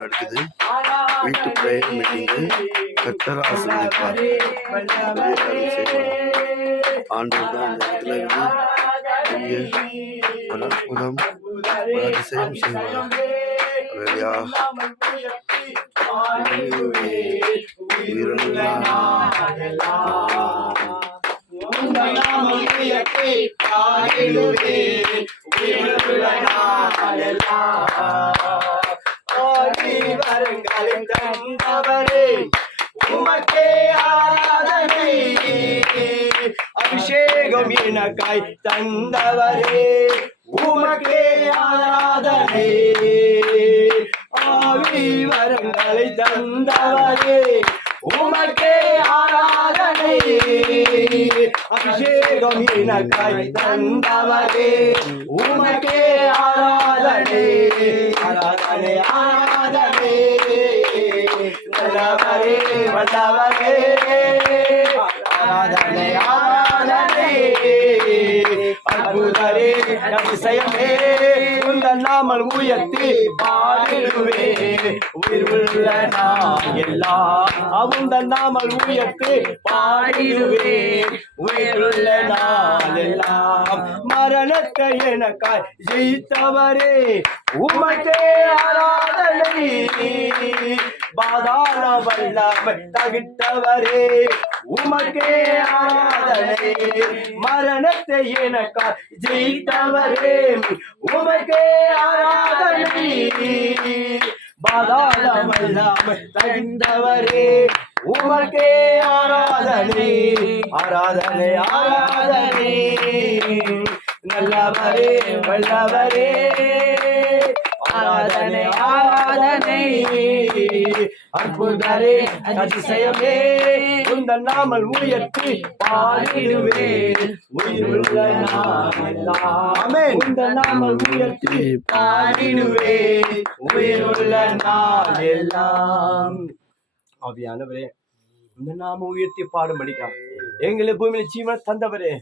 நடக்குது. வீட்டு பிரேயர் மீட்டிங்கு. கர்த்தர் ஆசீர்வதிப்பார். ஆண்டவர் தான் அந்த இடத்துல இருந்து பெரிய ஒரு அற்புதம் ஒரு அதிசயம் செய்வார். அல்லேலூயா. உமக்கே ஆராதனை, அபிஷேகம் எனக்காய் தந்தவரே உமக்கே ஆராதனை, ஆவி வரங்களை தந்தவரே உமக்கே ஆராதனை, அபிஷேகம் எனக்காய் தந்தவரே உமக்கே ஆராதனை, ஆராதனை ஆராதனை, வல்லவரே வல்லவரே, ஆராதனை ஆராதனை, அற்புதரே அதிசயமே, உந்தன் நாமம் உயர்த்தி பாடிடுவே, உயிர் உள்ள நான் எல்லாம் உந்தன் நாமம் உயர்த்தி பாடிடுவே, உயிர் உள்ள நான் எல்லாம், மரணத்தை எனக்காய் ஜெயித்தவரே உமக்கே ஆராதனை, பாதாள வல்லமை தகிட்டவரே உமக்கே ஆராதனை, மரணத்தை எனக்காய் ஜெயித்தவரே உமக்கே ஆராதனை, பாதாள வல்லமை தகிட்டவரே உமக்கே ஆராதனை, ஆராதனை ஆராதனை, நல்லவரே வல்லவரே, ஆராதனை ஆராதனை, அற்புதரே அதிசயமே, உந்தன் நாமம் உயர்த்தி பாடிடுவே, உயிருள்ள நான் எல்லாம் உந்தன் நாமம் உயர்த்தி பாடிடுவே, உயிருள்ள நான் எல்லாம். ஆவியானவரே, இந்த நாம உயர்த்தி பாடும்படிக்கா எங்களை பூமியில ஜீவனை தந்தவரே,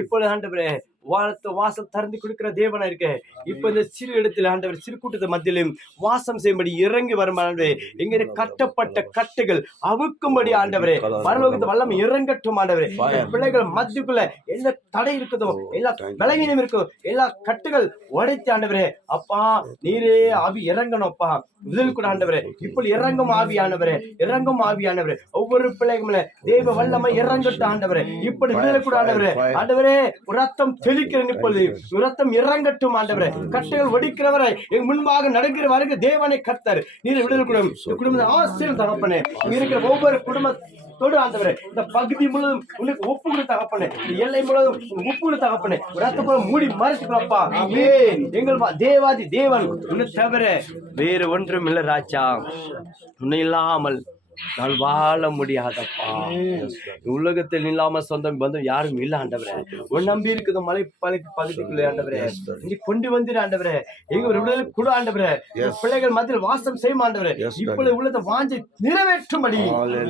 இப்பொழுது ஆண்டவரே வானத்தை வாசல் திறந்து கொடுக்கிற தேவனா இருக்க, இப்ப இந்த சிறு இடத்துல ஆண்டவர் சிறு கூட்டத்தை மத்தியிலும் வாசம் செய்யும்படி இறங்கி வரும் ஆண்டவரே, எங்க கட்டப்பட்ட கட்டுகள் அவுக்கும்படி ஆண்டவரே, பரலோகத்தை வல்லமை இறங்கட்டும் ஆண்டவரே, பிள்ளைகள் மத்திக்குள்ள என்ன தடை இருக்குதோ, எல்லா பலவீனம் இருக்கோ, எல்லா கட்டுகள் உடைத்து ஆண்டவரே, அப்பா நீரே ஆவி இறங்கணும் அப்பா, விதல் கூட ஆண்டவரே, இப்படி இறங்கும் ஆவியானவரே, இறங்கும் ஆவியானவரே, ஒவ்வொரு பிள்ளைகளும் தேவ வல்லமை இறங்கட்டும் ஆண்டவரே, இப்படி விதல் கூட ஆண்டவரே, ஆண்டவரே ரத்தம் தெளிக்கிறேன், இப்பொழுது ரத்தம் இறங்கட்டும் ஆண்டவரே, கட்டுகள் ஒடிக்கிறவரை எங்க முன்பாக நடக்கிற வரைக்கும் தேவனை கர்த்தர் நீர் விடுதல் கூட குடும்ப ஆசிரியர் தகப்பனே, இருக்கிற ஒவ்வொரு குடும்பத்தோடு ஆண்டவரே, இந்த பகுதி முழுவதும் உனக்கு ஒப்பு கொடுத்த தகப்பனே, எல்லை முழுவதும் ஒப்பு கொடுத்த தகப்பனே, ரத்தப்போல மூடி மறைச்சுக்கப்பா, எங்கள் தேவாதி தேவன் உன்னை தவிர வேறு ஒன்றும் இல்லை ராஜா, உன்னை இல்லாமல் நான் வாழ முடியாதப்பா, உலகத்தில் இல்லாம சொந்தம் பந்தம் யாரும் இல்ல ஆண்டவரே, உன் நம்பி இருக்குது மலை பகுதிக்குள்ளே ஆண்டவரே, நீ கொண்டு வந்துரு ஆண்டவரே, எங்க ஒரு விடுதலை கூட ஆண்டவரே, பிள்ளைகள் மத்தியில் வாசம் செய்யும் ஆண்டவரே, இப்பொழுது உள்ளத வாஞ்சை நிறைவேற்றும்படி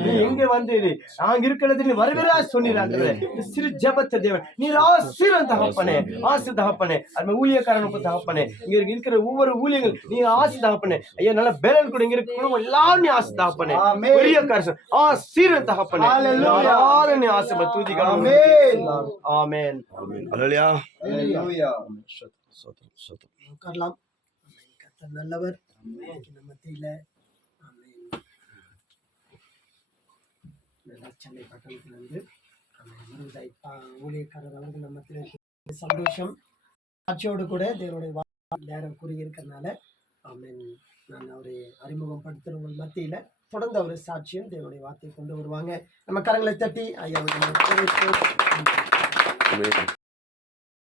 நீ எங்க வந்து நாங்க இருக்கிறது நீ வரவேறா சொன்னீர் ஆண்டவரே, சிறு ஜெபத்தை தேவன் நீர் ஆசீர்வாதம் தகப்பனே, ஆசீர் தகப்பனே, அது ஊழியக்காரனுக்கு தகப்பனே, இங்க இருக்கிற ஒவ்வொரு ஊழியங்கள் நீ ஆசி தகப்பனே, ஐயா நல்ல பேலன் கூட இங்க இருக்கிற குடும்பம் எல்லாம் நீ ஆசி தகப்பனே, பெரிய கர்சன் ஆசீர்வாதம் தகப்பனே, ஆராதனை ஆசீர்வாதம் துதிகள். ஆமென் ஆமென் ஆமென். அல்லேலூயா அல்லேலூயா. உட்காரலாம். கர்த்தர் நல்லவர். நம்ம மத்தியில சென்னை பட்டணத்திலிருந்து ஊழியக்காரர் அவர்கள் நம்ம மத்தியில சந்தோஷம் ஆட்சியோடு கூட தேவனுடைய நேரம் கூறியிருக்கிறதுனால ஆமென். நான் அவரை அறிமுகப்படுத்துறவங்க மத்தியில தொடர்ந்து அவர் சாட்சியம் தேவனுடைய வார்த்தையை கொண்டு வருவாங்க. நம்ம கரங்களை தட்டி ஐயா